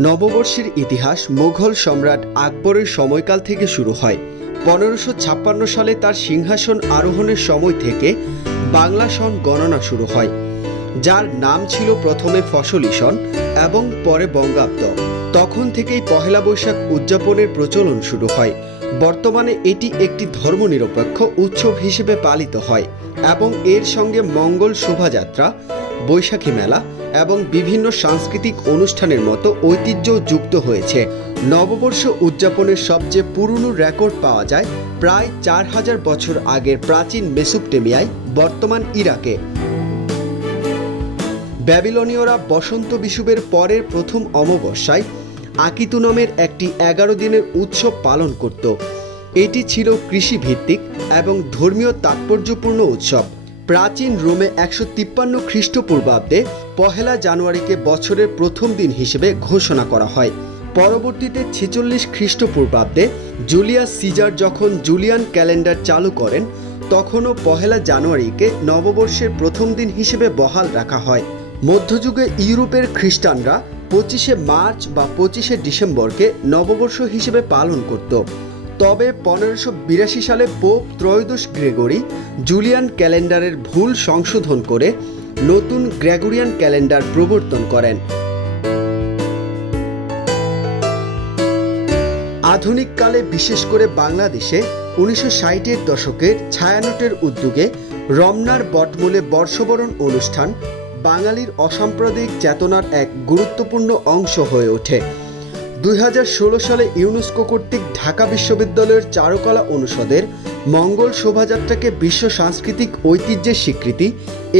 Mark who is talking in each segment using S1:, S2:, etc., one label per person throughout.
S1: নববর্ষের ইতিহাস মুঘল সম্রাট আকবরের সময়কাল থেকে শুরু হয়। পনেরোশো ছাপ্পান্ন সালে তার সিংহাসন আরোহণের সময় থেকে বাংলা সন গণনা শুরু হয়, যার নাম ছিল প্রথমে ফসলি সন এবং পরে বঙ্গাব্দ। তখন থেকেই পহেলা বৈশাখ উদযাপনের প্রচলন শুরু হয়। বর্তমানে এটি একটি ধর্মনিরপেক্ষ উৎসব হিসেবে পালিত হয় এবং এর সঙ্গে মঙ্গল শোভাযাত্রা বৈশাখী মেলা এবং বিভিন্ন সাংস্কৃতিক অনুষ্ঠানের মতো ঐতিহ্য যুক্ত হয়েছে। নববর্ষ উদযাপনের সবচেয়ে পুরনো রেকর্ড পাওয়া যায় প্রায় চার হাজার বছর আগের প্রাচীন মেসোপটেমিয়ায়, বর্তমান ইরাকে। ব্যাবিলনীয়রা বসন্ত বিষুবের পরের প্রথম অমাবস্যায় আকিতু নামের একটি এগারো দিনের উৎসব পালন করত। এটি ছিল কৃষিভিত্তিক এবং ধর্মীয় তাৎপর্যপূর্ণ উৎসব। প্রাচীন রোমে একশো তিপ্পান্ন খ্রিস্টপূর্বাব্দে পহেলা জানুয়ারিকে বছরের প্রথম দিন হিসেবে ঘোষণা করা হয়। পরবর্তীতে ছেচল্লিশ খ্রিস্টপূর্বাব্দে জুলিয়াস সিজার যখন জুলিয়ান ক্যালেন্ডার চালু করেন, তখনও পহেলা জানুয়ারিকে নববর্ষের প্রথম দিন হিসেবে বহাল রাখা হয়। মধ্যযুগে ইউরোপের খ্রিস্টানরা পঁচিশে মার্চ বা পঁচিশে ডিসেম্বরকে নববর্ষ হিসেবে পালন করত। তবে পনেরোশো বিরাশি সালে পোপ ত্রয়োদশ গ্রেগরি জুলিয়ান ক্যালেন্ডারের ভুল সংশোধন করে নতুন গ্রেগরিয়ান ক্যালেন্ডার প্রবর্তন করেন। আধুনিক কালে বিশেষ করে বাংলাদেশে উনিশশো ষাটের দশকের ছায়ানটের উদ্যোগে রমনার বটমূলে বর্ষবরণ অনুষ্ঠান বাঙালির অসাম্প্রদায়িক চেতনার এক গুরুত্বপূর্ণ অংশ হয়ে ওঠে। দুই হাজার ষোলো সালে ইউনেস্কো কর্তৃক ঢাকা বিশ্ববিদ্যালয়ের চারুকলা অনুষদের মঙ্গল শোভাযাত্রাকে বিশ্ব সাংস্কৃতিক ঐতিহ্যের স্বীকৃতি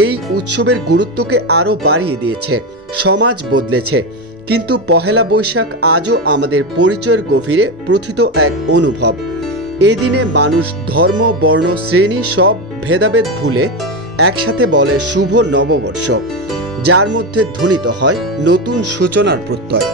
S1: এই উৎসবের গুরুত্বকে আরও বাড়িয়ে দিয়েছে, সমাজ বদলেছে। কিন্তু পহেলা বৈশাখ আজও আমাদের পরিচয়ের গভীরে প্রথিত এক অনুভব। এদিনে মানুষ ধর্ম, বর্ণ, শ্রেণি সব ভেদাভেদ ভুলে একসাথে বলে শুভ নববর্ষ, যার মধ্যে ধ্বনিত হয় নতুন সূচনার প্রত্যয়।